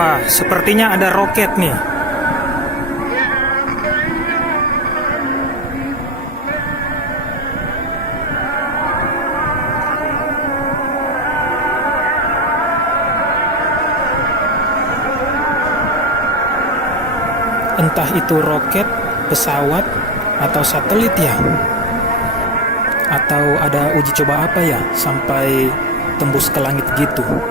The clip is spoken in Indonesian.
Wah, sepertinya ada roket nih. Entah itu roket, pesawat, atau satelit ya. Atau ada uji coba apa ya sampai tembus ke langit gitu.